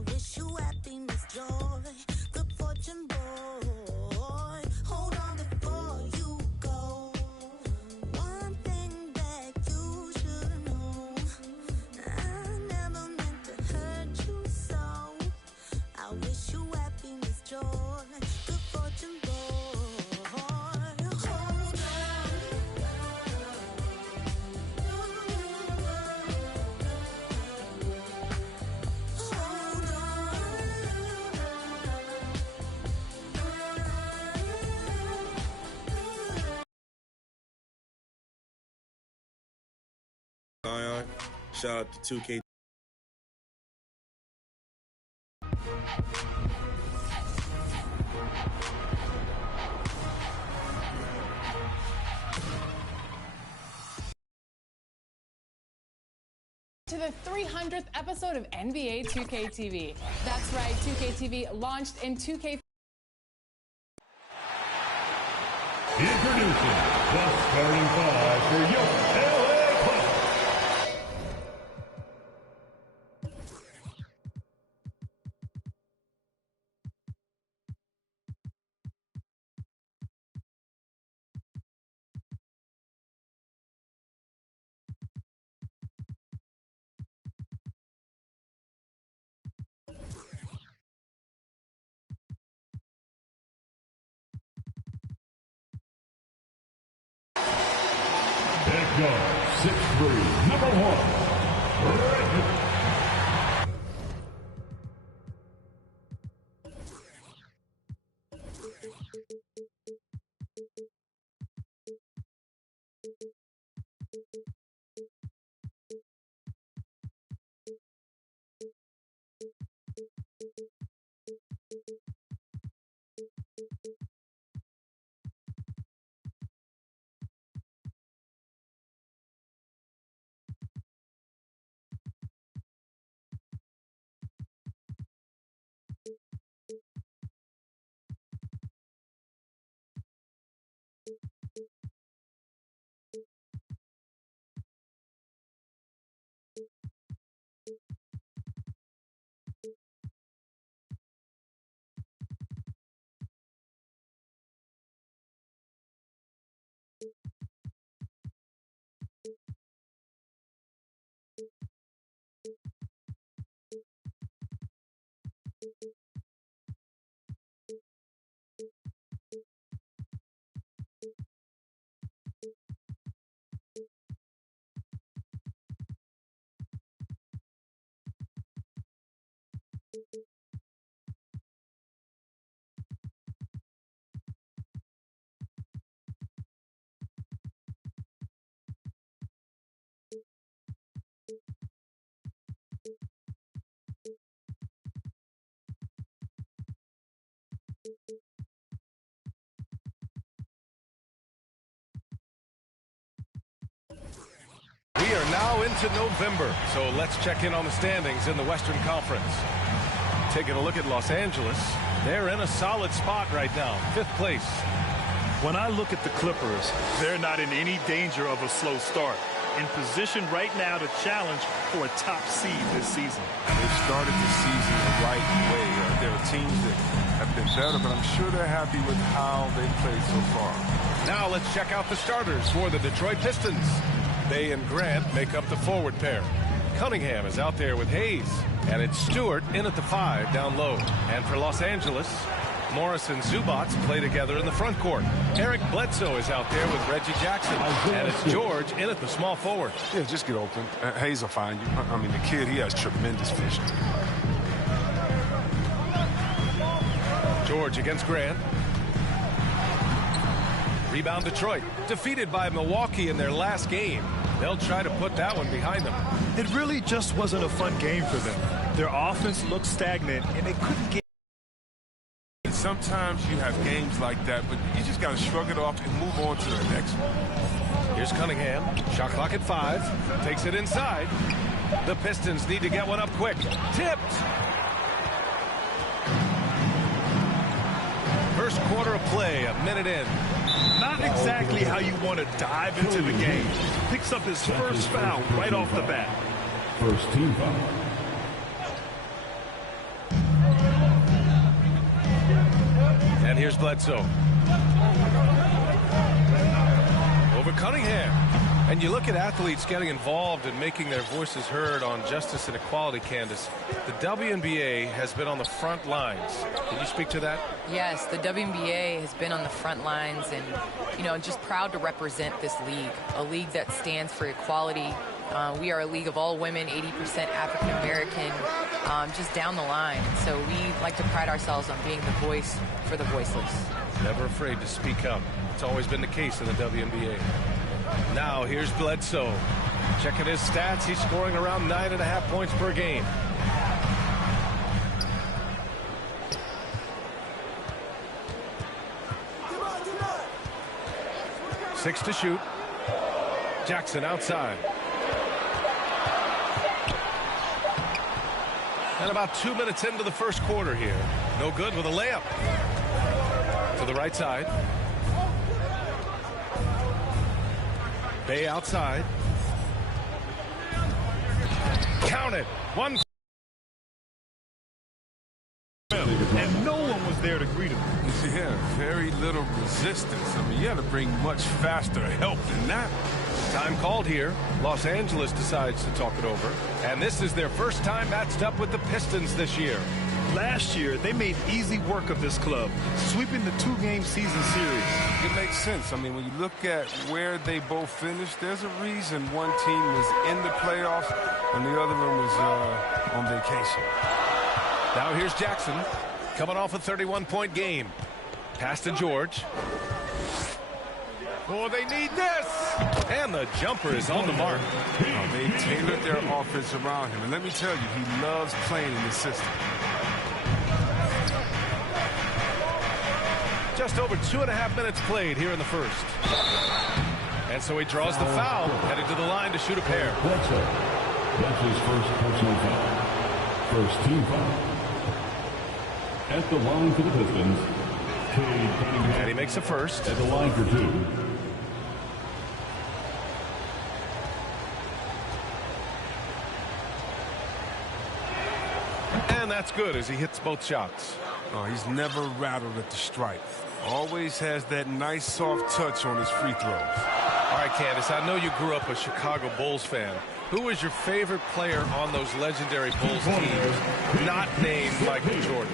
wish you happiness, joy, good fortune, boy. Hold on before you go. One thing that you should know, I never meant to hurt you so. I wish you happiness, joy, good fortune, boy. Shout out to 2K. To the 300th episode of NBA 2K TV. That's right, 2K TV launched in 2K. Introducing the starting five for your LA Clippers. Go, 6'3", number 1, Reggie. We are now into November, so let's check in on the standings in the Western Conference. Taking a look at Los Angeles, they're in a solid spot right now, 5th place. When I look at the Clippers, they're not in any danger of a slow start. In position right now to challenge for a top seed this season. They've started the season the right way. There are teams that have been better, but I'm sure they're happy with how they've played so far. Now let's check out the starters for the Detroit Pistons. They and Grant make up the forward pair. Cunningham is out there with Hayes, and it's Stewart in at the 5 down low. And for Los Angeles, Morris and Zubats play together in the front court. Eric Bledsoe is out there with Reggie Jackson, and it's George in at the small forward. Yeah, just get open. Hayes will find you. I mean, the kid, he has tremendous vision. George against Grant. Rebound Detroit, defeated by Milwaukee in their last game. They'll try to put that one behind them. It really just wasn't a fun game for them. Their offense looked stagnant, and they couldn't get. Sometimes you have games like that, but you just got to shrug it off and move on to the next one. Here's Cunningham. Shot clock at 5. Takes it inside. The Pistons need to get one up quick. Tipped. First quarter of play, a minute in. Not exactly how you want to dive into the game. Picks up his first foul right off the bat. First team foul. here's Bledsoe. Over Cunningham. And you look at athletes getting involved and making their voices heard on justice and equality, Candace. The WNBA has been on the front lines. Can you speak to that? Yes, the WNBA has been on the front lines and, you know, just proud to represent this league, a league that stands for equality. We are a league of all women, 80% African American, just down the line. So we like to pride ourselves on being the voice for the voiceless. Never afraid to speak up. It's always been the case in the WNBA. Now here's Bledsoe. Checking his stats, he's scoring around 9.5 points per game. Six to shoot. Jackson outside. And about 2 minutes into the first quarter here. No good with a layup. To the right side. Bay outside. Count it. One. And no one was there to greet him. Yeah, very little resistance. I mean, you had to bring much faster help than that. Time called here. Los Angeles decides to talk it over. And this is their first time matched up with the Pistons this year. Last year, they made easy work of this club, sweeping the two-game season series. It makes sense. I mean, when you look at where they both finished, there's a reason one team was in the playoffs and the other one was on vacation. Now here's Jackson, coming off a 31-point game. Pass to George. Oh, they need this! And the jumper is on the mark. Oh, they tailored their offense around him. And let me tell you, he loves playing in this system. Just over 2.5 minutes played here in the first. And so he draws the foul, headed to the line to shoot a pair. That's his first personal foul. First team foul. At the line for the Pistons, Cade Cunningham. And he makes a first. At the line for two. And that's good as he hits both shots. Oh, he's never rattled at the stripe. Always has that nice soft touch on his free throws. All right, Candace, I know you grew up a Chicago Bulls fan. Who was your favorite player on those legendary Bulls teams not named Michael Jordan?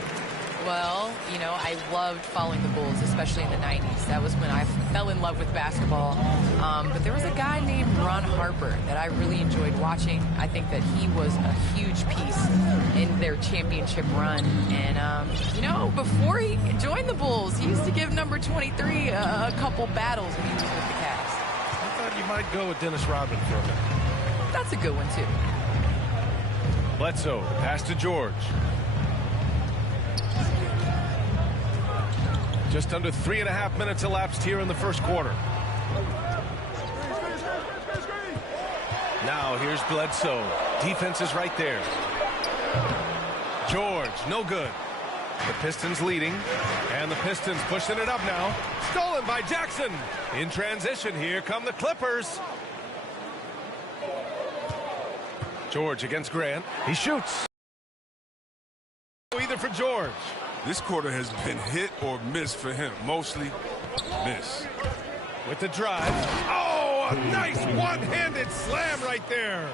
Well, you know, I loved following the Bulls, especially in the 90s. That was when I fell in love with basketball. But there was a guy named Ron Harper that I really enjoyed watching. I think that he was a huge piece in their championship run. And, you know, before he joined the Bulls, he used to give number 23 a couple battles when he was with the Cavs. I thought you might go with Dennis Rodman for a minute. That's a good one, too. Bledsoe, pass to George. Just under 3.5 minutes elapsed here in the first quarter. Now here's Bledsoe. Defense is right there. George, no good. The Pistons leading, and the Pistons pushing it up now. Stolen by Jackson. In transition, here come the Clippers. George against Grant. He shoots. Either for George. This quarter has been hit or miss for him. Mostly miss. With the drive. Oh, a nice one-handed slam right there.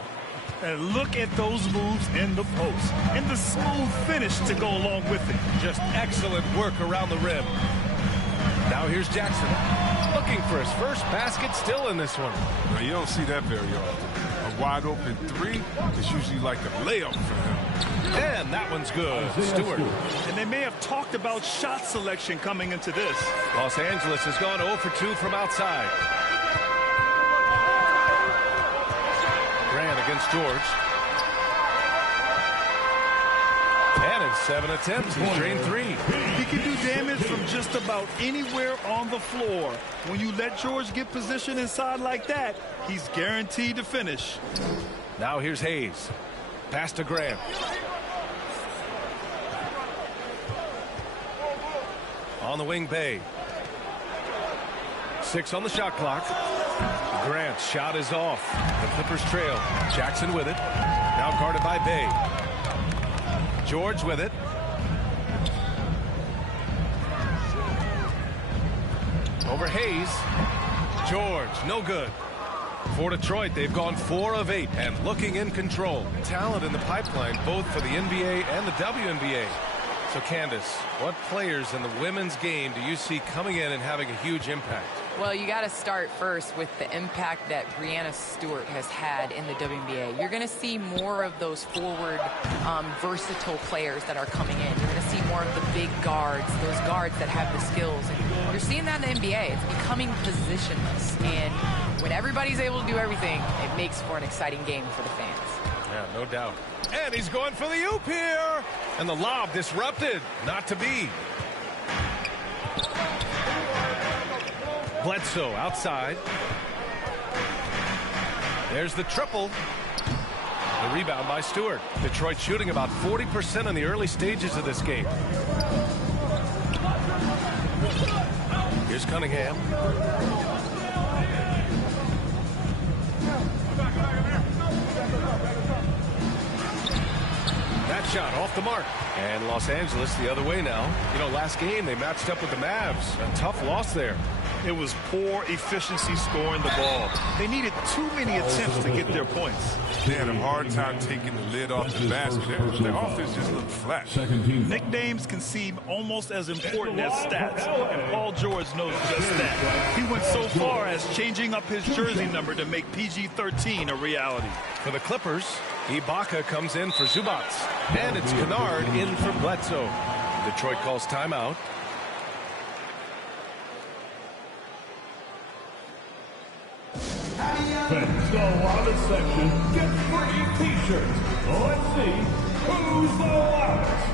And look at those moves in the post and the smooth finish to go along with it. Just excellent work around the rim. Now here's Jackson. Looking for his first basket still in this one. Now, you don't see that very often. A wide open three is usually like a layup for him. And that one's good. Stewart. And they may have talked about shot selection coming into this. Los Angeles has gone 0 for 2 from outside. Grant against George. And in 7 attempts, he's drained 3. He can do damage from just about anywhere on the floor. When you let George get position inside like that, he's guaranteed to finish. Now here's Hayes. Pass to Grant. On the wing, Bay. 6 on the shot clock. Grant's shot is off. The Clippers trail. Jackson with it. Now guarded by Bay. George with it. Over Hayes. George, no good. For Detroit, they've gone 4 of 8 and looking in control. Talent in the pipeline, both for the NBA and the WNBA. So, Candace, what players in the women's game do you see coming in and having a huge impact? Well, you got to start first with the impact that Breanna Stewart has had in the WNBA. You're going to see more of those forward, versatile players that are coming in. You're going to see more of the big guards, those guards that have the skills. And you're seeing that in the NBA. It's becoming positionless. And when everybody's able to do everything, it makes for an exciting game for the fans. Yeah, no doubt. And he's going for the oop here. And the lob disrupted. Not to be. Bledsoe outside. There's the triple. The rebound by Stewart. Detroit shooting about 40% in the early stages of this game. Here's Cunningham. That shot off the mark. And Los Angeles the other way now. You know, last game they matched up with the Mavs. A tough loss there. It was poor efficiency scoring the ball. They needed too many attempts to get their points. They had a hard time taking the lid off the basket. Their offense just looked flat. Nicknames can seem almost as important as stats, and Paul George knows just that. He went so far as changing up his jersey number to make PG-13 a reality. For the Clippers, Ibaka comes in for Zubats. And it's Kennard in for Bledsoe. Detroit calls timeout. Fans go on the section, get free t-shirts. Let's see who's the loudest.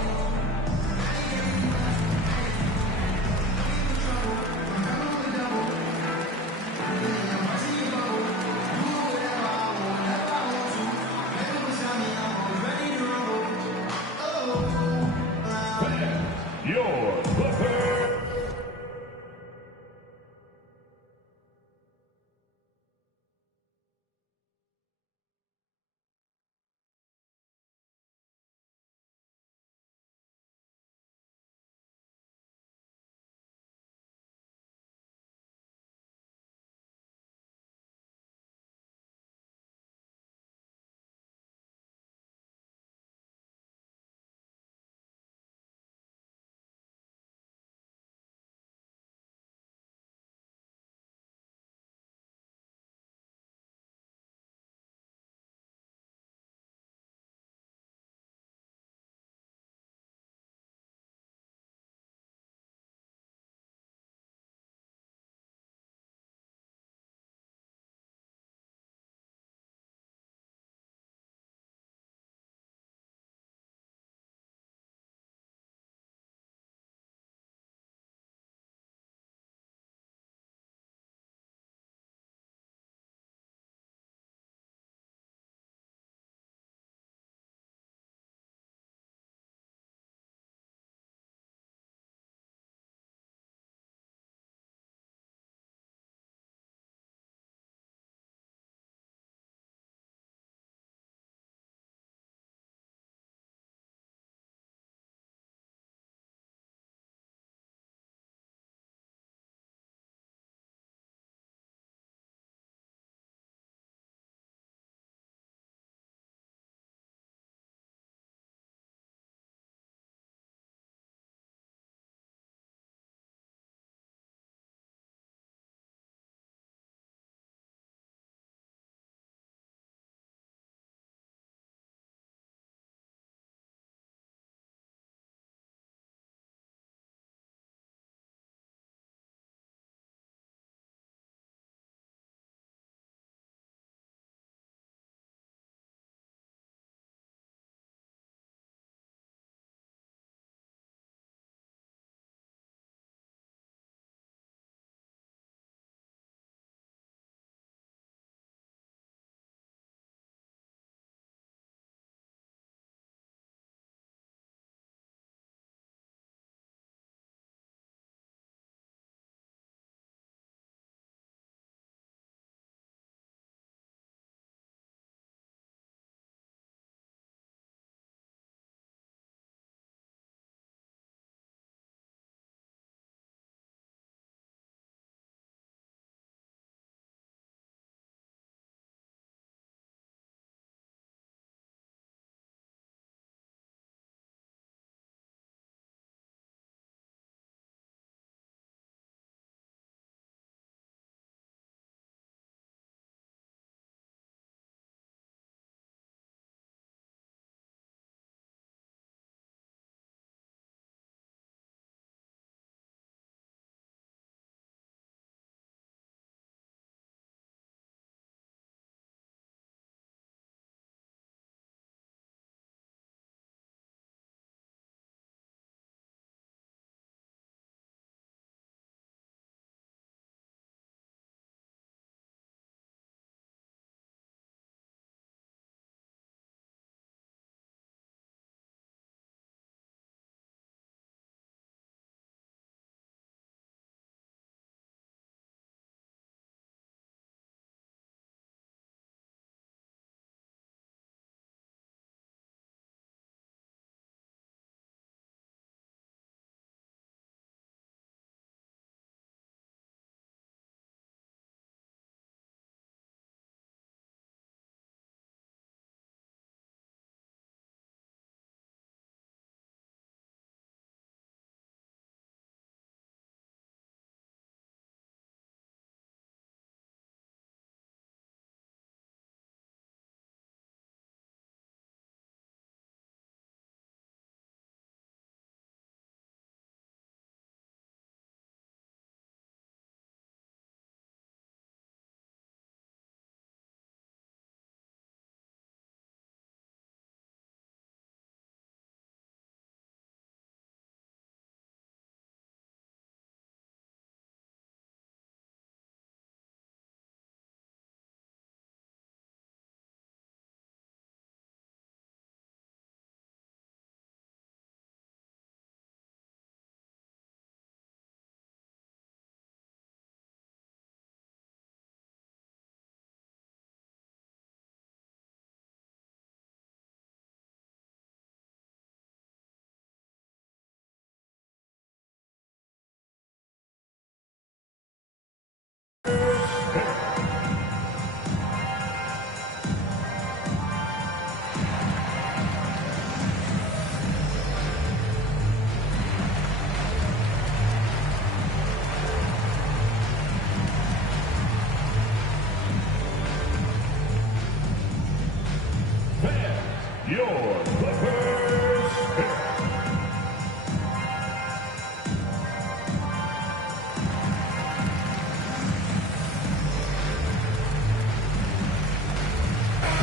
your first pick.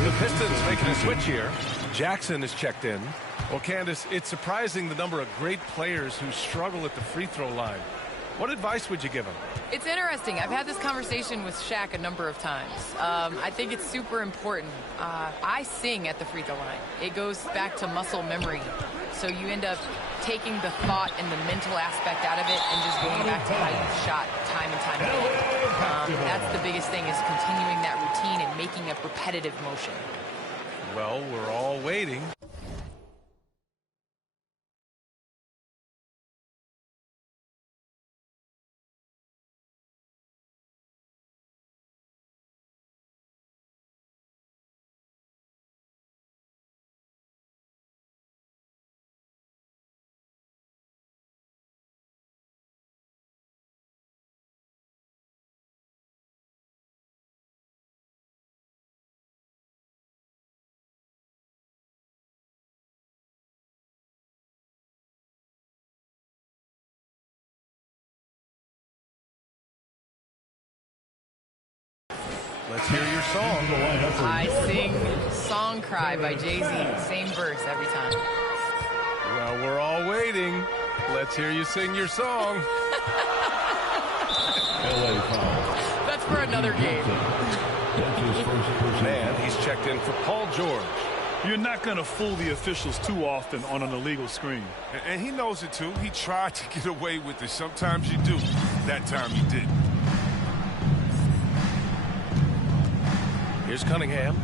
The Pistons making a switch here. Jackson is checked in. Well, Candace, it's surprising the number of great players who struggle at the free throw line. What advice would you give them? It's interesting. I've had this conversation with Shaq a number of times. I think it's super important. I sing at the free throw line. It goes back to muscle memory. So you end up taking the thought and the mental aspect out of it and just going back to how you shot time and time again. That's the biggest thing, is continuing that routine and making a repetitive motion. Well, we're all waiting. Let's hear your song. I sing Song Cry by Jay-Z. Same verse every time. Well, we're all waiting. Let's hear you sing your song. That's for another game. Man, he's checked in for Paul George. You're not going to fool the officials too often on an illegal screen. And he knows it, too. He tried to get away with it. Sometimes you do. That time you didn't. Here's Cunningham.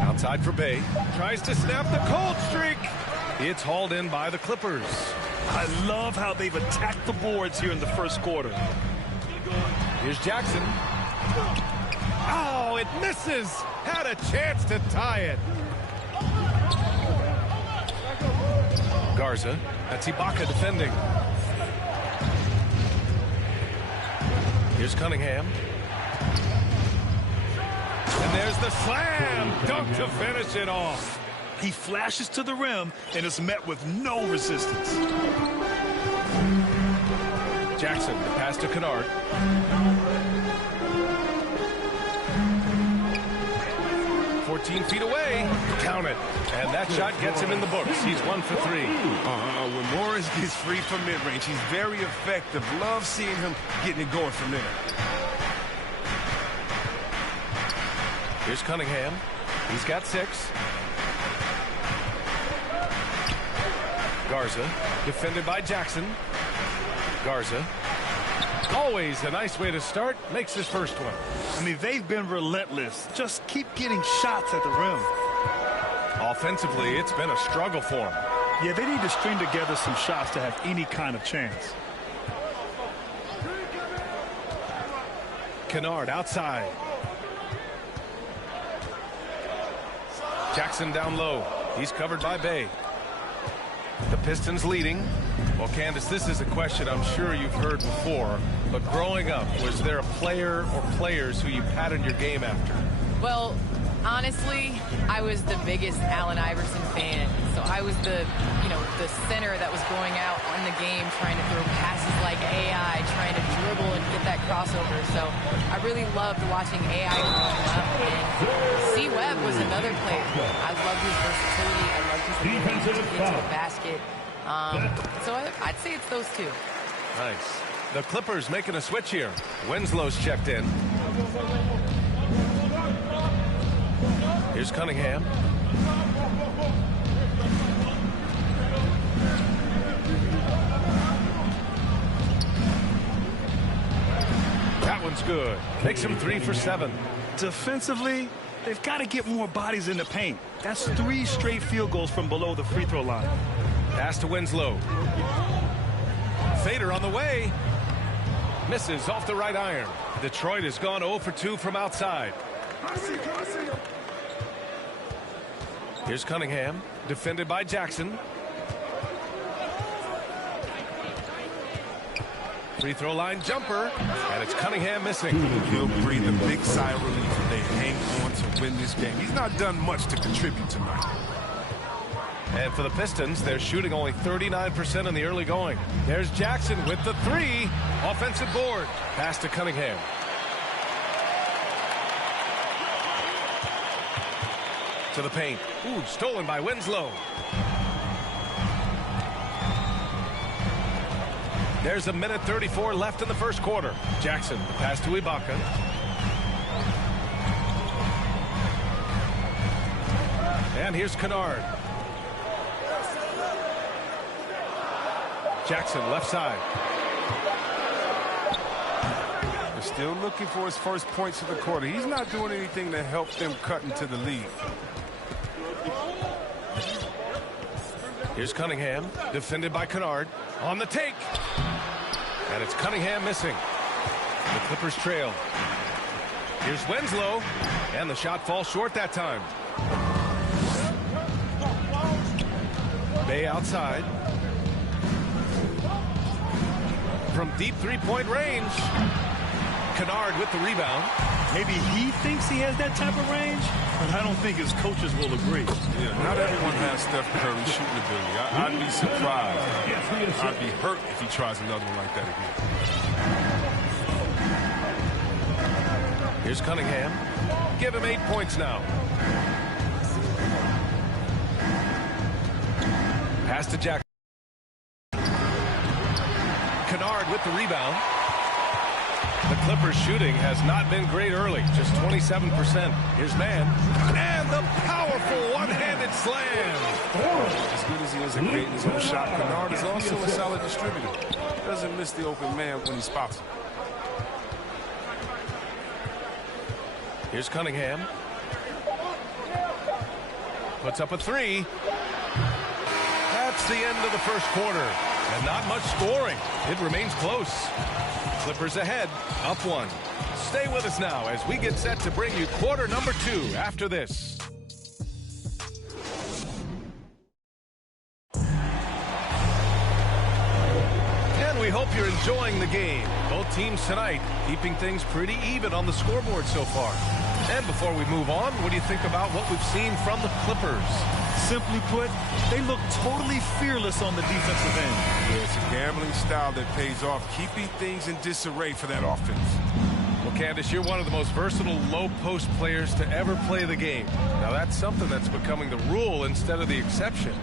Outside for Bay. Tries to snap the cold streak. It's hauled in by the Clippers. I love how they've attacked the boards here in the first quarter. Here's Jackson. Oh, it misses. Had a chance to tie it. Garza. That's Ibaka defending. Here's Cunningham. And there's the slam dunk to finish it off. He flashes to the rim and is met with no resistance. Jackson, the pass to Kennard. Feet away. Count it. And that shot gets him in the books. He's 1 for 3. When Morris gets free from mid-range, he's very effective. Love seeing him getting it going from there. Here's Cunningham. He's got 6. Garza, defended by Jackson. Garza. Always a nice way to start. Makes his first one. I mean, they've been relentless. Just keep getting shots at the rim. Offensively, it's been a struggle for him. Yeah, they need to string together some shots to have any kind of chance. Kennard outside. Jackson down low. He's covered by Bay. The Pistons leading. Well, Candace, this is a question I'm sure you've heard before, but growing up, was there a player or players who you patterned your game after? Well, honestly, I was the biggest Allen Iverson fan. So I was the center that was going out on the game, trying to throw passes like AI, trying to dribble and get that crossover. So I really loved watching AI growing up. And C. Webb was another player. I loved his versatility. I loved his ability to get to the basket. So I'd say it's those two. Nice. The Clippers making a switch here. Winslow's checked in. Here's Cunningham. That one's good. Makes him 3 for 7. Defensively, they've got to get more bodies in the paint. That's 3 straight field goals from below the free throw line. Pass to Winslow. Fader on the way. Misses off the right iron. Detroit has gone 0 for 2 from outside. Here's Cunningham, defended by Jackson. Free throw line jumper, and it's Cunningham missing. He'll breathe a big sigh of relief if they hang on to win this game. He's not done much to contribute tonight. And for the Pistons, they're shooting only 39% in the early going. There's Jackson with the three. Offensive board. Pass to Cunningham. To the paint. Ooh, stolen by Winslow. There's a minute 34 left in the first quarter. Jackson, the pass to Ibaka. And here's Kennard. Jackson, left side. They're still looking for his first points of the quarter. He's not doing anything to help them cut into the lead. Here's Cunningham, defended by Kennard. On the take. And it's Cunningham missing. The Clippers trail. Here's Winslow. And the shot falls short that time. Bay outside. From deep three-point range. Kennard with the rebound. Maybe he thinks he has that type of range, but I don't think his coaches will agree. Yeah, not everyone has Steph Curry shooting ability. I'd be surprised. I'd be hurt if he tries another one like that again. Here's Cunningham. Give him 8 points now. Pass to Jackson. Kennard with the rebound. The Clippers shooting has not been great early, just 27%. Here's Mann, and the powerful one-handed slam. As good as he is at creating his own shot, Kennard is also a solid distributor. Doesn't miss the open man when he spots him. Here's Cunningham. Puts up a three. That's the end of the first quarter. And not much scoring. It remains close. Clippers ahead, up one. Stay with us now as we get set to bring you quarter number 2 after this. And we hope you're enjoying the game. Both teams tonight keeping things pretty even on the scoreboard so far. And before we move on, what do you think about what we've seen from the Clippers? Simply put, they look totally fearless on the defensive end. Yeah, it's a gambling style that pays off, keeping things in disarray for that offense. Well, Candace, you're one of the most versatile low-post players to ever play the game. Now, that's something that's becoming the rule instead of the exception.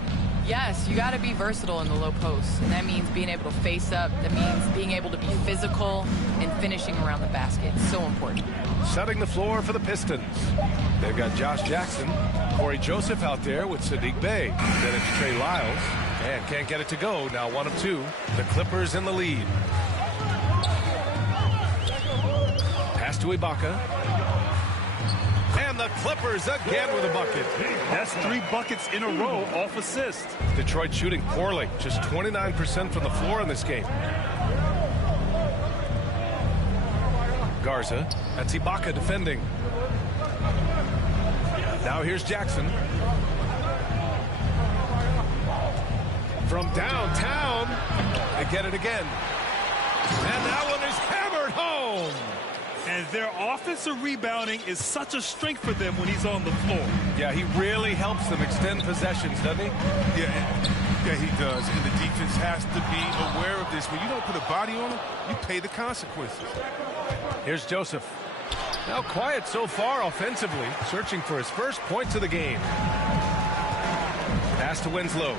Yes, you got to be versatile in the low post, and that means being able to face up. That means being able to be physical and finishing around the basket. So important. Setting the floor for the Pistons. They've got Josh Jackson, Corey Joseph out there with Sadiq Bey. Then it's Trey Lyles, and can't get it to go. Now 1 of 2. The Clippers in the lead. Pass to Ibaka. And the Clippers again with a bucket. That's 3 buckets in a row off assist. Detroit shooting poorly, just 29% from the floor in this game. Garza, that's Ibaka defending. Now here's Jackson. From downtown, they get it again. And that one is hammered home. And their offensive rebounding is such a strength for them when he's on the floor. Yeah, he really helps them extend possessions, doesn't he? Yeah, he does. And the defense has to be aware of this. When you don't put a body on him, you pay the consequences. Here's Joseph. Now quiet so far offensively, searching for his first points of the game. Pass to Winslow.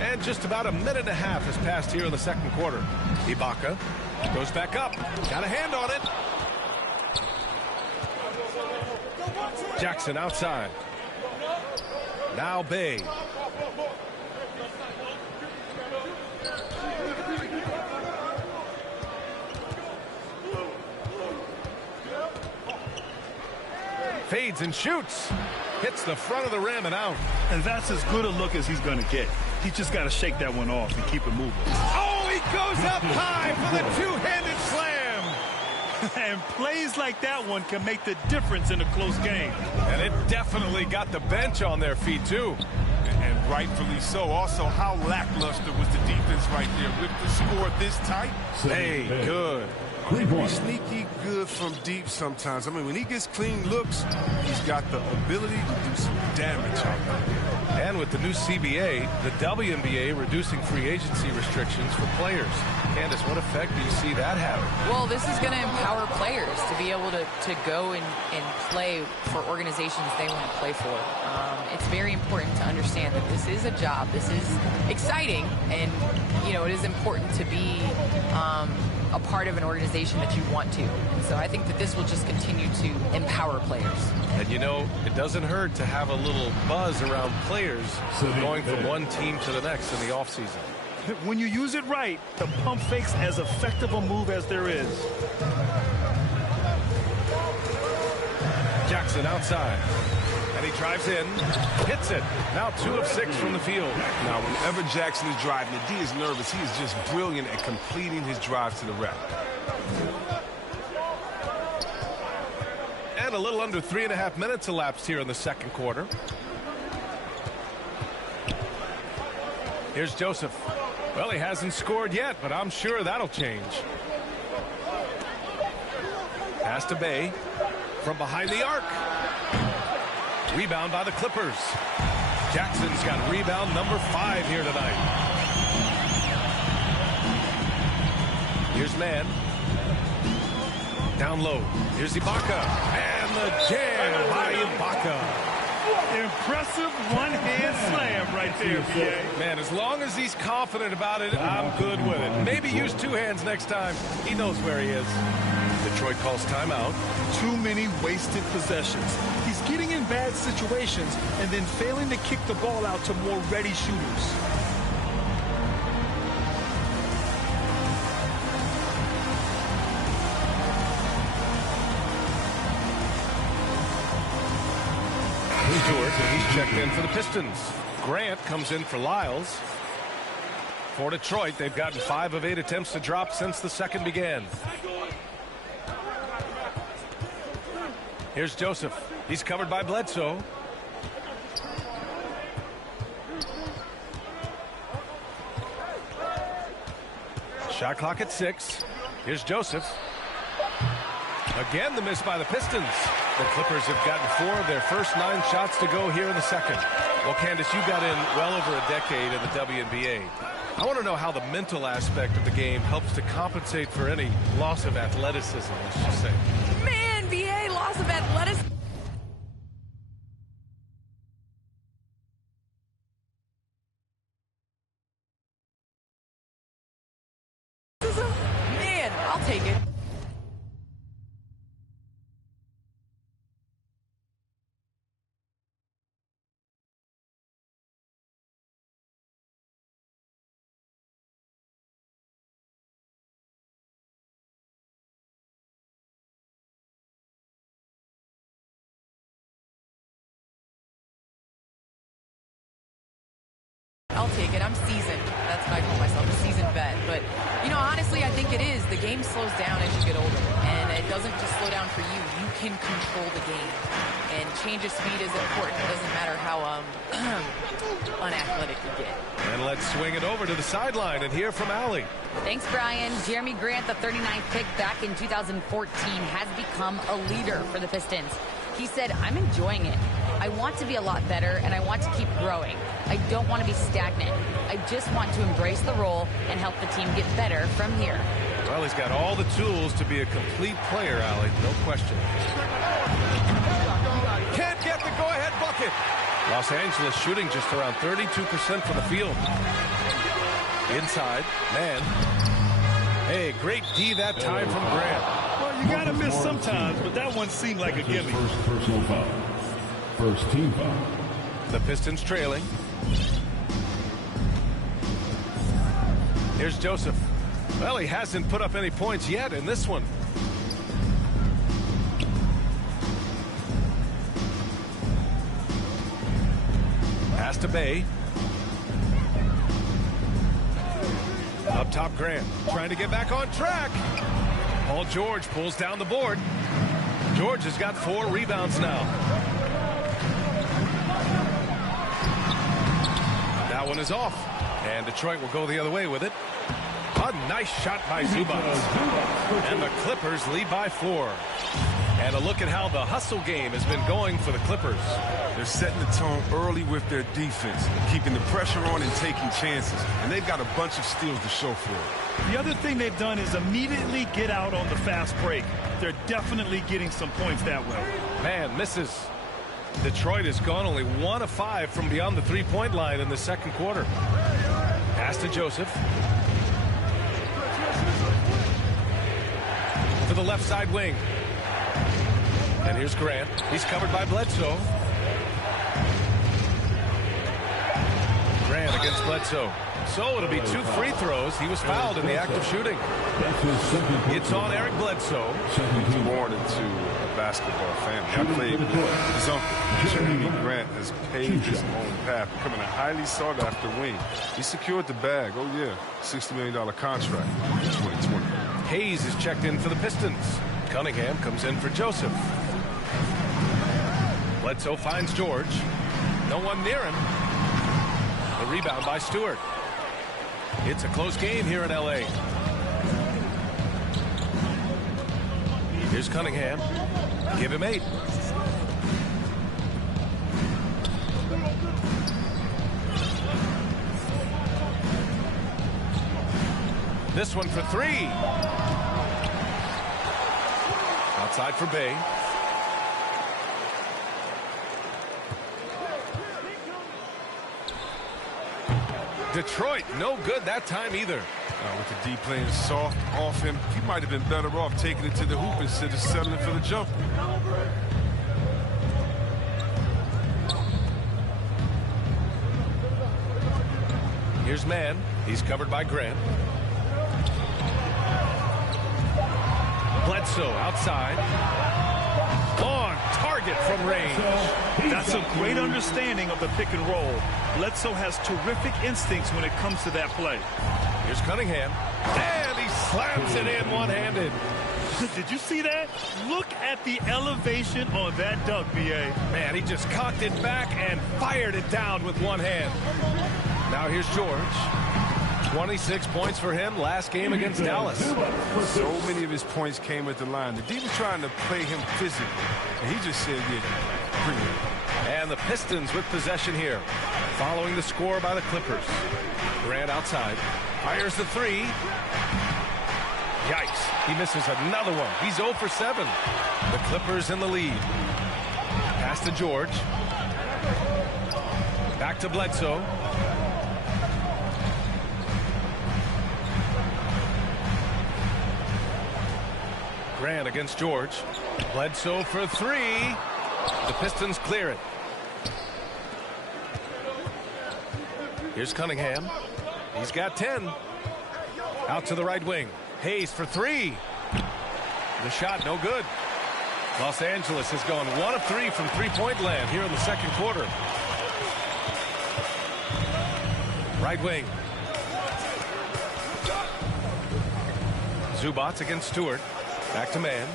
And just about a minute and a half has passed here in the second quarter. Ibaka goes back up. Got a hand on it. Jackson outside. Now Bey. Fades and shoots. Hits the front of the rim and out. And that's as good a look as he's going to get. He's just got to shake that one off and keep it moving. Oh, he goes up high for the two-handed slam. And plays like that one can make the difference in a close game. And it definitely got the bench on their feet, too. And rightfully so. Also, how lackluster was the defense right there with the score this tight? Hey, good. He's sneaky good from deep sometimes. I mean, when he gets clean looks, he's got the ability to do some damage out there. And with the new CBA, the WNBA reducing free agency restrictions for players. Candace, what effect do you see that having? Well, this is going to empower players to be able to go and play for organizations they want to play for. It's very important to understand that this is a job. This is exciting, and, you know, it is important to be a part of an organization that you want to. And so I think that this will just continue to empower players. And, you know, it doesn't hurt to have a little buzz around players going from one team to the next in the offseason. When you use it right, the pump fake's as effective a move as there is. Jackson outside. And he drives in, hits it. Now 2 of 6 from the field. Now, whenever Jackson is driving, the D is nervous. He is just brilliant at completing his drives to the rack. And a little under 3.5 minutes elapsed here in the second quarter. Here's Joseph. Well, he hasn't scored yet, but I'm sure that'll change. Pass to Bay from behind the arc. Rebound by the Clippers. Jackson's got rebound number 5 here tonight. Here's Mann. Down low. Here's Ibaka. And the jam by Ibaka. Impressive one-hand slam right there, BA. Man, as long as he's confident about it, I'm good with it. Maybe use 2 hands next time. He knows where he is. Detroit calls timeout. Too many wasted possessions. He's getting in bad situations and then failing to kick the ball out to more ready shooters. Stewart, he's checked in for the Pistons. Grant comes in for Lyles. For Detroit, they've gotten 5 of 8 attempts to drop since the second began. Here's Joseph. He's covered by Bledsoe. Shot clock at 6. Here's Joseph. Again, the miss by the Pistons. The Clippers have gotten 4 of their first 9 shots to go here in the second. Well, Candace, you got in well over a decade in the WNBA. I want to know how the mental aspect of the game helps to compensate for any loss of athleticism, let's just say. Man, BA, loss of athleticism. Man, I'll take it. I'll take it. I'm seasoned. That's what I call myself, a seasoned vet. But, you know, honestly, I think it is. The game slows down as you get older. And it doesn't just slow down for you. You can control the game. And change of speed is important. It doesn't matter how unathletic you get. And let's swing it over to the sideline and hear from Allie. Thanks, Brian. Jeremy Grant, the 39th pick back in 2014, has become a leader for the Pistons. He said, I'm enjoying it. I want to be a lot better, and I want to keep growing. I don't want to be stagnant. I just want to embrace the role and help the team get better from here. Well, he's got all the tools to be a complete player, Allie. No question. Can't get the go-ahead bucket. Los Angeles shooting just around 32% from the field. Inside, man. Hey, great D that time from Grant. Well, you got to miss sometimes, but that one seemed like a gimme. First personal foul. First team foul. The Pistons trailing. Here's Joseph. Well, he hasn't put up any points yet in this one. Pass to Bay. Up top, Grant trying to get back on track. Paul George pulls down the board. George has got 4 rebounds now. That one is off. And Detroit will go the other way with it. A nice shot by Zubac. And the Clippers lead by 4. And a look at how the hustle game has been going for the Clippers. They're setting the tone early with their defense, keeping the pressure on and taking chances. And they've got a bunch of steals to show for it. The other thing they've done is immediately get out on the fast break. They're definitely getting some points that way. Man misses. Detroit has gone only 1 of 5 from beyond the three-point line in the second quarter. Pass to Joseph. To the left side wing. And here's Grant. He's covered by Bledsoe. Grant against Bledsoe. So it'll be 2 free throws. He was fouled in the act of shooting. It's on Eric Bledsoe. He's born into a basketball family. I played with his uncle. Jeremy Grant has paved his own path, becoming a highly sought-after wing. He secured the bag. Oh, yeah. $60 million contract in 2020. Hayes is checked in for the Pistons. Cunningham comes in for Joseph. Bledsoe finds George. No one near him. The rebound by Stewart. It's a close game here in L.A. Here's Cunningham. Give him 8. This one for 3. Outside for Bay. Detroit, no good that time either. With the D playing soft off him, he might have been better off taking it to the hoop instead of settling for the jumper. Here's Mann. He's covered by Grant. Bledsoe outside. On target from range. That's a great understanding of the pick and roll. Bledsoe has terrific instincts when it comes to that play. Here's Cunningham. And he slams it in one-handed. Did you see that? Look at the elevation on that dunk, B.A. Man, he just cocked it back and fired it down with one hand. Now here's George. 26 points for him last game against Dallas. So many of his points came at the line. The D was trying to play him physically, and he just said, yeah, bring it. And the Pistons with possession here, following the score by the Clippers. Grant outside, fires the 3. Yikes, he misses another one. He's 0 for 7. The Clippers in the lead. Pass to George. Back to Bledsoe. Grant against George. Bledsoe for 3. The Pistons clear it. Here's Cunningham. He's got 10. Out to the right wing. Hayes for 3. The shot no good. Los Angeles has gone 1 of 3 from three-point land here in the second quarter. Right wing. Zubac against Stewart. Back to Mann.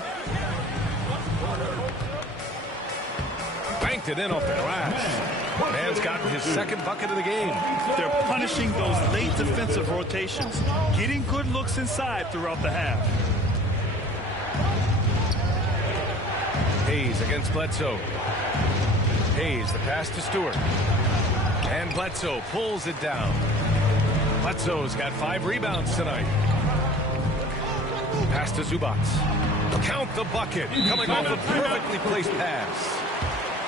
Banked it in off the glass. Mann's gotten his second bucket of the game. They're punishing those late defensive rotations, getting good looks inside throughout the half. Hayes against Bledsoe. Hayes, the pass to Stewart. And Bledsoe pulls it down. Bledsoe's got 5 rebounds tonight. Pass to Zubac. Count the bucket. Coming off a perfectly placed pass.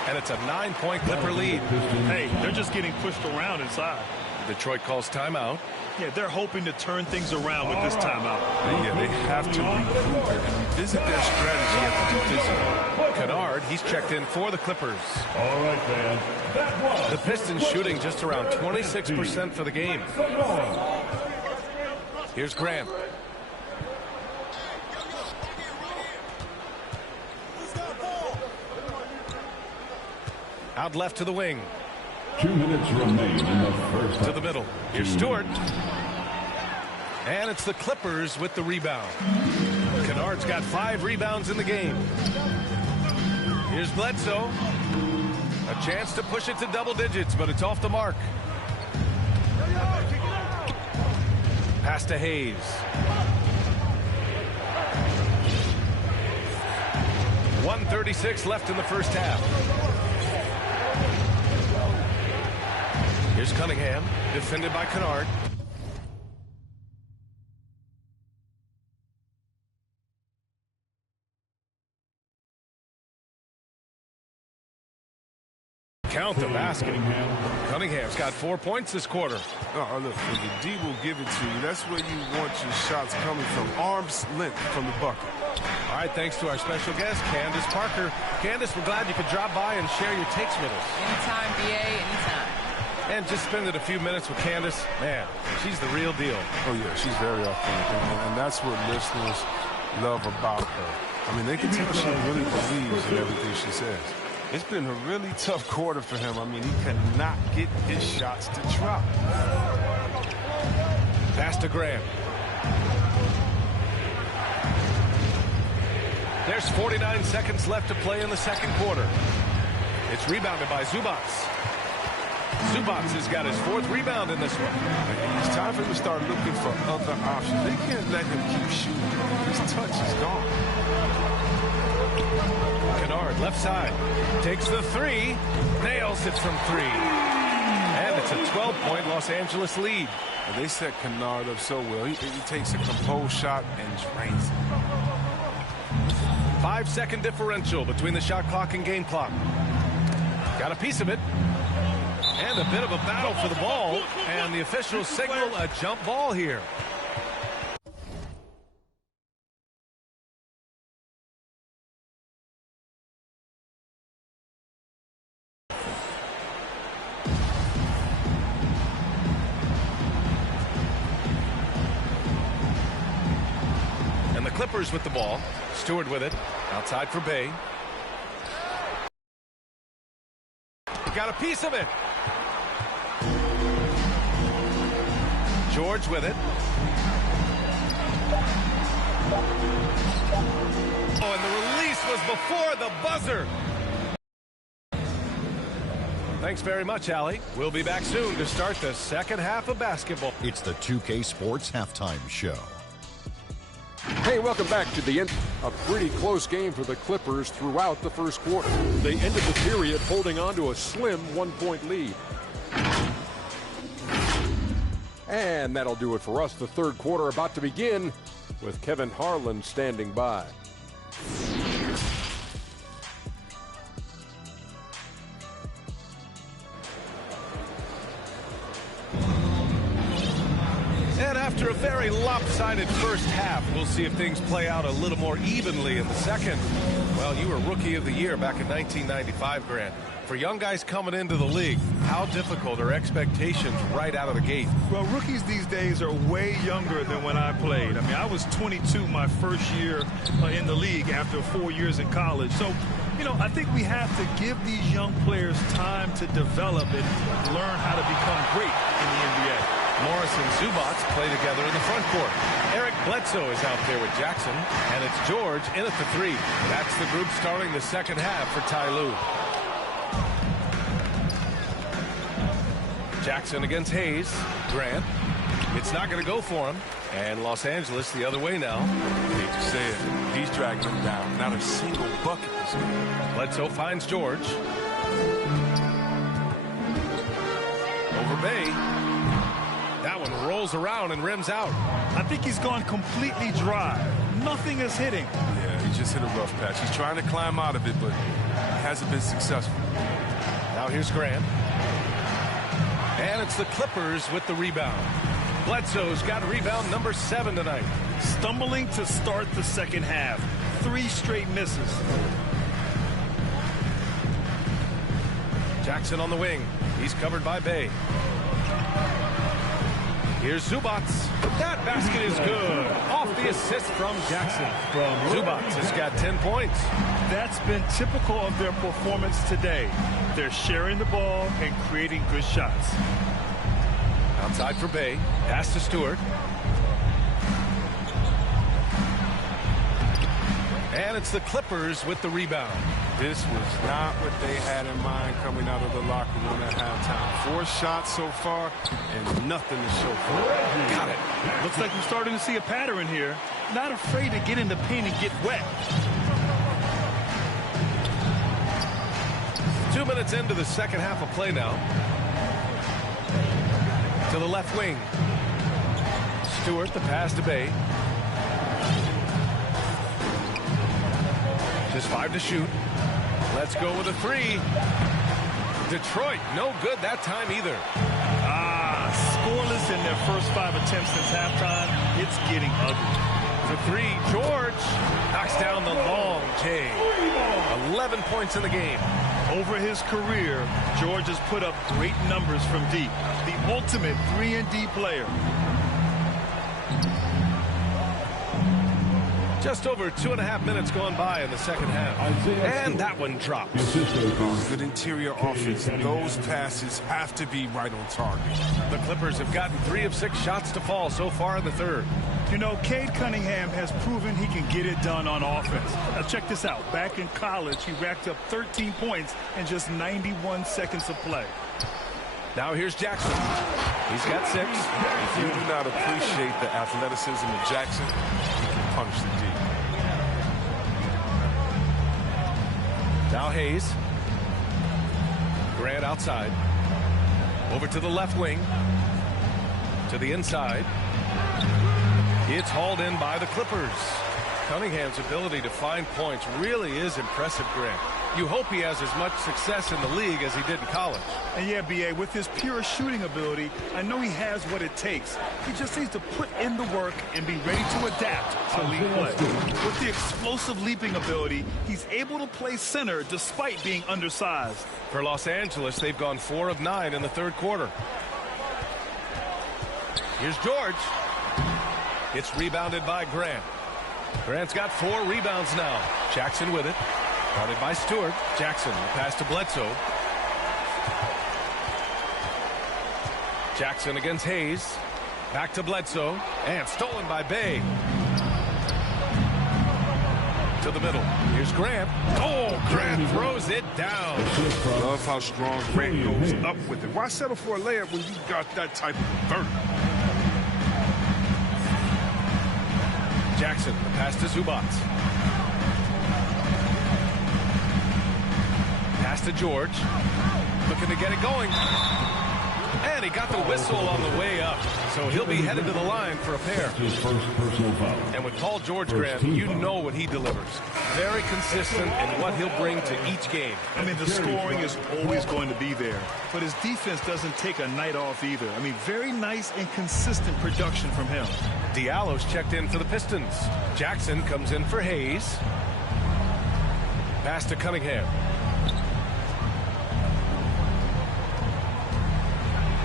And it's a 9-point Clipper lead. Hey, they're just getting pushed around inside. Detroit calls timeout. Yeah, they're hoping to turn things around with this timeout. Yeah, they have to regroup and revisit their strategy after defensive. Kennard, he's checked in for the Clippers. All right, man. That was The Pistons shooting just around 26% for the game. Here's Grant. Out left to the wing. 2 minutes remain in the first half. To the middle. Here's Stewart. And it's the Clippers with the rebound. Kennard's got 5 rebounds in the game. Here's Bledsoe. A chance to push it to double digits, but it's off the mark. Pass to Hayes. .136 left in the first half. Here's Cunningham, defended by Kennard. Count the basket. Cunningham's got 4 points this quarter. Oh, look, when the D will give it to you, that's where you want your shots coming from. Arm's length from the bucket. All right, thanks to our special guest, Candace Parker. Candace, we're glad you could drop by and share your takes with us. Anytime, BA, anytime. And just spending a few minutes with Candace, man, she's the real deal. Oh, yeah, she's very authentic, and that's what listeners love about her. I mean, they can tell she really believes in everything she says. It's been a really tough quarter for him. I mean, he cannot get his shots to drop. Pass to Graham. There's 49 seconds left to play in the second quarter. It's rebounded by Zubats. Zubats has got his 4th rebound in this one. It's time for him to start looking for other options. They can't let him keep shooting. His touch is gone. Kennard, left side, takes the 3, nails it from 3. And it's a 12-point Los Angeles lead. And they set Kennard up so well. He takes a composed shot and drains it. 5-second differential between the shot clock and game clock. Got a piece of it. And a bit of a battle for the ball. And the officials signal a jump ball here. Clippers with the ball. Stewart with it. Outside for Bay. Got a piece of it. George with it. Oh, and the release was before the buzzer. Thanks very much, Allie. We'll be back soon to start the second half of basketball. It's the 2K Sports Halftime Show. Hey, welcome back to the end. A pretty close game for the Clippers throughout the first quarter. They ended the period holding on to a slim 1-point lead. And that'll do it for us. The third quarter about to begin with Kevin Harlan standing by. And after a very lopsided first half, we'll see if things play out a little more evenly in the second. Well, you were Rookie of the Year back in 1995, Grant. For young guys coming into the league, how difficult are expectations right out of the gate? Well, rookies these days are way younger than when I played. I mean, I was 22 my first year in the league after 4 years in college. So, you know, I think we have to give these young players time to develop and learn how to become great in the NBA. Morris and Zubats play together in the front court. Eric Bledsoe is out there with Jackson, and it's George in at the 3. That's the group starting the second half for Ty Lue. Jackson against Hayes. Grant. It's not going to go for him. And Los Angeles the other way now. Hate to say it, he's dragging him down. Not a single bucket this game. Bledsoe finds George. Over Bay. That one rolls around and rims out. I think he's gone completely dry. Nothing is hitting. Yeah, he just hit a rough patch. He's trying to climb out of it, but hasn't been successful. Now here's Grant. And it's the Clippers with the rebound. Bledsoe's got rebound number 7 tonight. Stumbling to start the second half. 3 straight misses. Jackson on the wing. He's covered by Bay. Here's Zubats. That basket is good. Off the assist from Jackson. Zubats has got 10 points. That's been typical of their performance today. They're sharing the ball and creating good shots. Outside for Bay. Pass to Stewart. And it's the Clippers with the rebound. This was not what they had in mind coming out of the locker room at halftime. 4 shots so far and nothing to show for it. Got it. Looks like we're starting to see a pattern here. Not afraid to get in the paint and get wet. 2 minutes into the second half of play now. To the left wing. Stewart, the pass to Bay. Just 5 to shoot. Let's go with a 3. Detroit, no good that time either. Scoreless in their first 5 attempts since halftime. It's getting ugly. For 3, George knocks down the long J. 11 points in the game. Over his career, George has put up great numbers from deep. The ultimate 3-and-D player. Just over 2.5 minutes gone by in the second half. And that one drops. Good interior offense. Those passes have to be right on target. The Clippers have gotten 3 of 6 shots to fall so far in the third. You know, Cade Cunningham has proven he can get it done on offense. Now check this out. Back in college, he racked up 13 points in just 91 seconds of play. Now here's Jackson. He's got 6. If you do not appreciate the athleticism of Jackson, he can punch the D. Now Hayes. Grant outside. Over to the left wing. To the inside. It's hauled in by the Clippers. Cunningham's ability to find points really is impressive, Grant. You hope he has as much success in the league as he did in college. And yeah, B.A., with his pure shooting ability, I know he has what it takes. He just needs to put in the work and be ready to adapt to league play. With the explosive leaping ability, he's able to play center despite being undersized. For Los Angeles, they've gone 4 of 9 in the third quarter. Here's George. It's rebounded by Grant. Grant's got 4 rebounds now. Jackson with it. Guarded by Stewart. Jackson, pass to Bledsoe. Jackson against Hayes. Back to Bledsoe. And stolen by Bay. To the middle. Here's Grant. Oh, Grant throws it down. Love how strong Grant goes up with it. Why settle for a layup when you got that type of vertical? Jackson, the pass to Zubats. Pass to George. Looking to get it going. And he got the whistle on the way up. So he'll be headed to the line for a pair. His first personal foul. And with Paul George, Grant, you know what he delivers. Very consistent in what he'll bring to each game. I mean, the scoring is always going to be there. But his defense doesn't take a night off either. I mean, very nice and consistent production from him. Diallo's checked in for the Pistons. Jackson comes in for Hayes. Pass to Cunningham.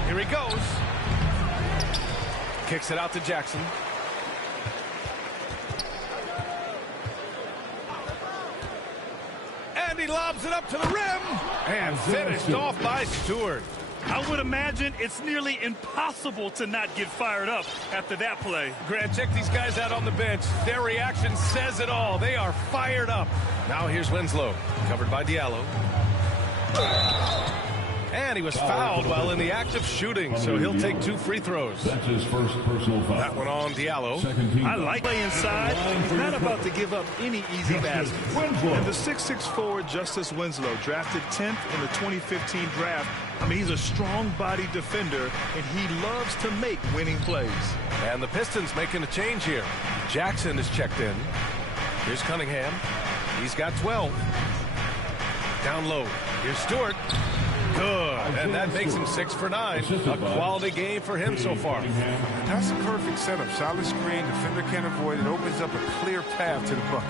Here he goes. Kicks it out to Jackson. And he lobs it up to the rim. And finished off by Stewart. I would imagine it's nearly impossible to not get fired up after that play. Grant, check these guys out on the bench. Their reaction says it all. They are fired up. Now here's Winslow, covered by Diallo. And he was fouled while in the act of shooting, so he'll take 2 free throws. That's his first personal foul. That one on Diallo. I like play inside. He's not about to give up any easy baskets. And the 6'6" forward, Justice Winslow, drafted 10th in the 2015 draft. I mean, he's a strong-bodied defender, and he loves to make winning plays. And the Pistons making a change here. Jackson is checked in. Here's Cunningham. He's got 12. Down low. Here's Stewart. Good. And that makes him 6 for 9. A quality game for him so far. That's a perfect setup. Solid screen. Defender can't avoid it. Opens up a clear path to the bucket.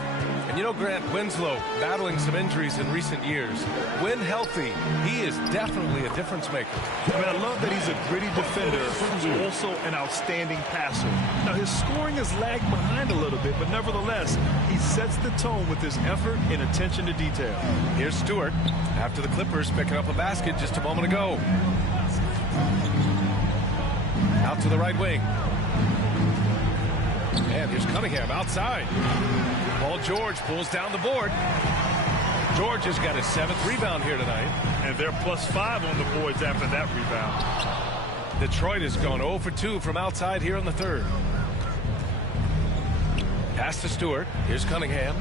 And you know, Grant, Winslow battling some injuries in recent years. When healthy, he is definitely a difference maker. I mean, I love that he's a gritty defender who's also an outstanding passer. Now, his scoring has lagged behind a little bit, but nevertheless, he sets the tone with his effort and attention to detail. Here's Stewart after the Clippers picking up a basket just a moment ago. Out to the right wing. And here's Cunningham outside. Paul George pulls down the board. George has got his 7th rebound here tonight. And they're +5 on the boards after that rebound. Detroit has gone 0 for 2 from outside here in the 3rd. Pass to Stewart. Here's Cunningham.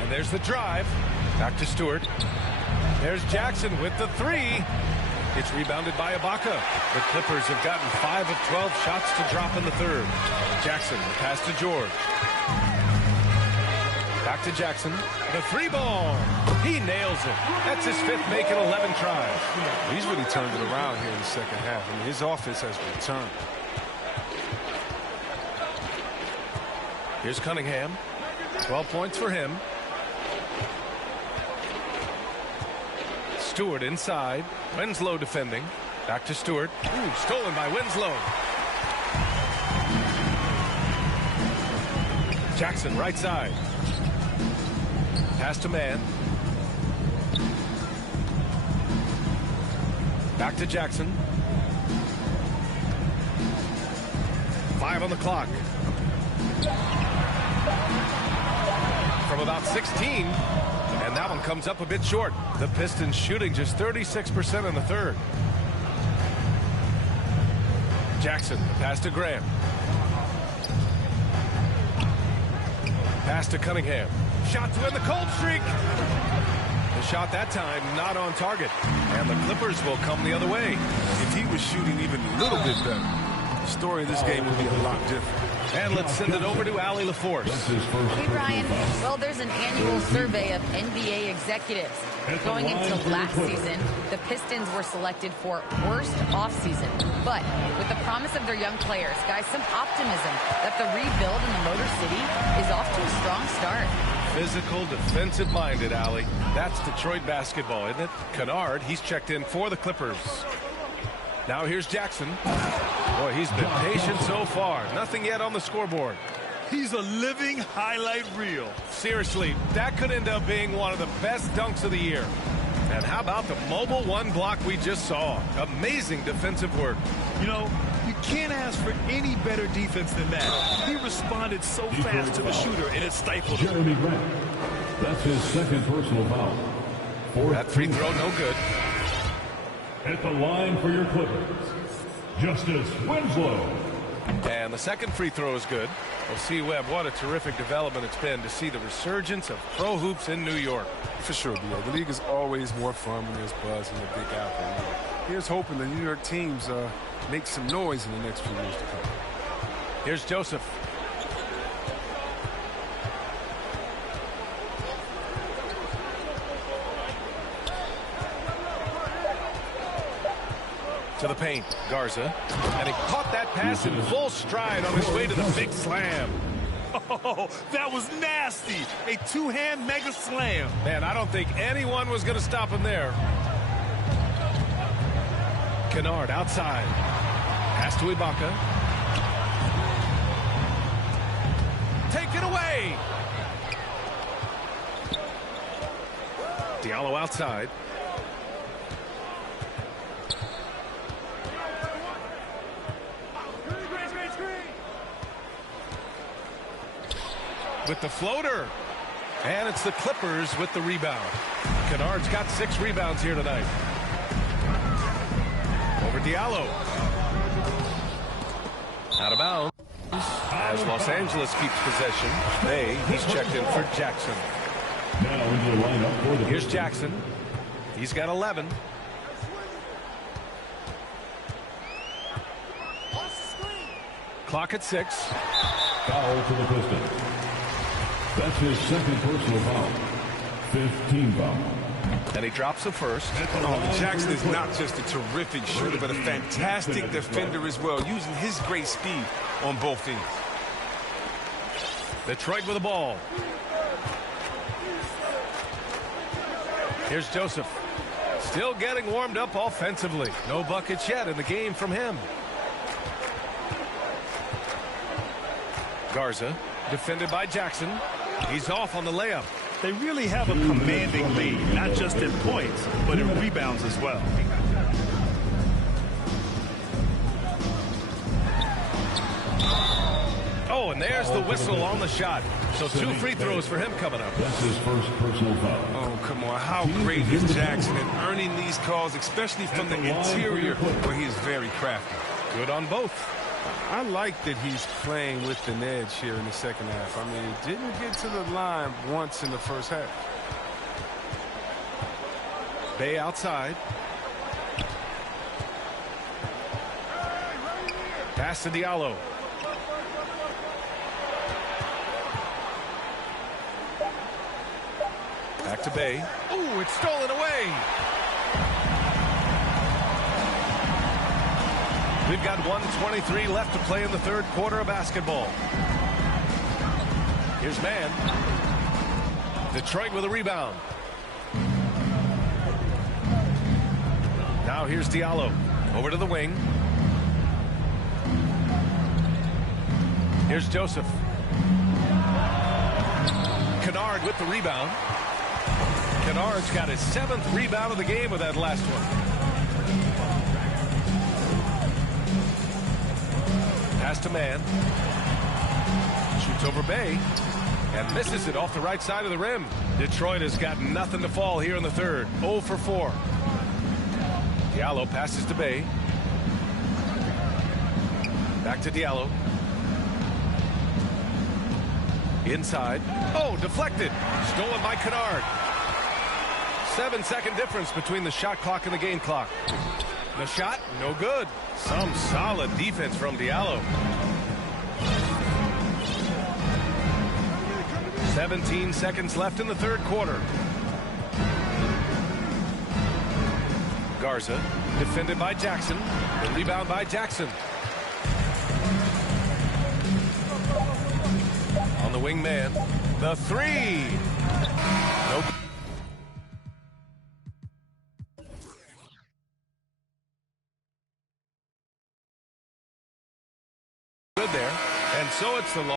And there's the drive. Back to Stewart. There's Jackson with the 3. It's rebounded by Ibaka. The Clippers have gotten 5 of 12 shots to drop in the 3rd. Jackson, the pass to George. Back to Jackson. The 3-ball. He nails it. That's his 5th make in 11 tries. He's really turned it around here in the second half. I mean, his offense has returned. Here's Cunningham. 12 points for him. Stewart inside. Winslow defending. Back to Stewart. Ooh, stolen by Winslow. Jackson right side. Pass to man. Back to Jackson. 5 on the clock. From about 16. And that one comes up a bit short. The Pistons shooting just 36% in the 3rd. Jackson, pass to Graham. Pass to Cunningham. Shot to end the cold streak. The shot that time not on target. And the Clippers will come the other way. If he was shooting even a little bit better, the story of this game would be a lot different. And let's send it over to Allie LaForce. Hey, Brian. Well, there's an annual survey of NBA executives. Going into last season, the Pistons were selected for worst offseason. But with the promise of their young players, guys, some optimism that the rebuild in the Motor City is off to a strong start. Physical, defensive-minded, Allie. That's Detroit basketball, isn't it? Kennard, he's checked in for the Clippers. Now here's Jackson. Boy, he's been patient so far. Nothing yet on the scoreboard. He's a living highlight reel. Seriously, that could end up being one of the best dunks of the year. And how about the mobile 1 block we just saw? Amazing defensive work. You know, you can't ask for any better defense than that. He responded so fast to the shooter, and it stifled him. Jeremy Grant. That's his 2nd personal foul. That free throw no good. At the line for your Clippers, Justice Winslow. And the 2nd free throw is good. Well, see, Webb, what a terrific development it's been to see the resurgence of pro hoops in New York. For sure, B.O. The league is always more fun when there's buzz in the Big Apple. Here's hoping the New York teams make some noise in the next few years to come. Here's Joseph. To the paint, Garza, and he caught that pass in full stride on his way to the big slam. Oh, that was nasty. A 2-hand mega slam. Man, I don't think anyone was going to stop him there. Kennard outside. Pass to Ibaka. Take it away. Diallo outside. With the floater. And it's the Clippers with the rebound. Kennard's got 6 rebounds here tonight. Over Diallo. Out of bounds. As Los Angeles keeps possession. He's checked in for Jackson. Now into the lineup for the Here's Jackson. He's got 11. Clock at 6. Foul to the Pistons. That's his 2nd personal foul. 15 foul. And he drops the 1st. Jackson is not just a terrific shooter, but a fantastic defender as well, using his great speed on both ends. Detroit with the ball. Here's Joseph. Still getting warmed up offensively. No buckets yet in the game from him. Garza, defended by Jackson. He's off on the layup. They really have a commanding lead, not just in points, but in rebounds as well. Oh, and there's the whistle on the shot. So 2 free throws for him coming up. That's his first personal foul. Oh, come on. How great is Jackson in earning these calls, especially from the interior, where he is very crafty. Good on both. I like that he's playing with an edge here in the second half. I mean, he didn't get to the line once in the first half. Bay outside. Pass to Diallo. Back to Bay. Ooh, it's stolen away. We've got 1:23 left to play in the third quarter of basketball. Here's man. Detroit with a rebound. Now here's Diallo. Over to the wing. Here's Joseph. Kennard with the rebound. Kennard's got his 7th rebound of the game with that last one. Pass to man. Shoots over Bay. And misses it off the right side of the rim. Detroit has got nothing to fall here in the third. 0 for 4. Diallo passes to Bay. Back to Diallo. Inside. Oh, deflected. Stolen by Kennard. 7-second difference between the shot clock and the game clock. The shot, no good. Some solid defense from Diallo. 17 seconds left in the third quarter. Garza, defended by Jackson. The rebound by Jackson. On the wing man. The 3. No good there. And so it's the